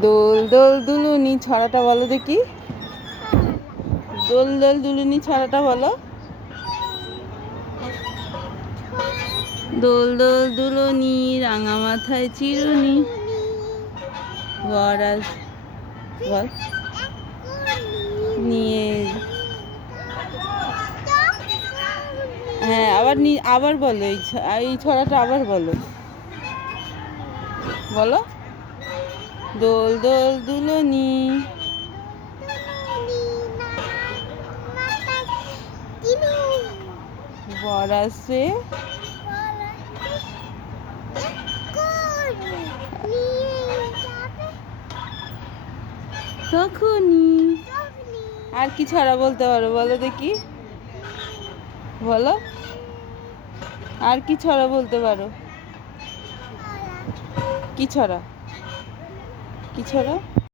দোল দোল দুলুনি ছড়াটা বলো দেখি। দোল দোল দুলুনি ছড়াটা বলো। দোল দোল দুলুনি রাঙা মাথায় চিরুনি বরাস বল নিয়ে। হ্যাঁ আবার আবার বলো এই ছড়াটা আবার বলো। বলো দোল দোল দুলুনি বরাসে তখনই। আর কি ছড়া বলতে পারো বলো দেখি। বলো আর কি ছড়া বলতে পারো। কি ছড়া কি ছড়া।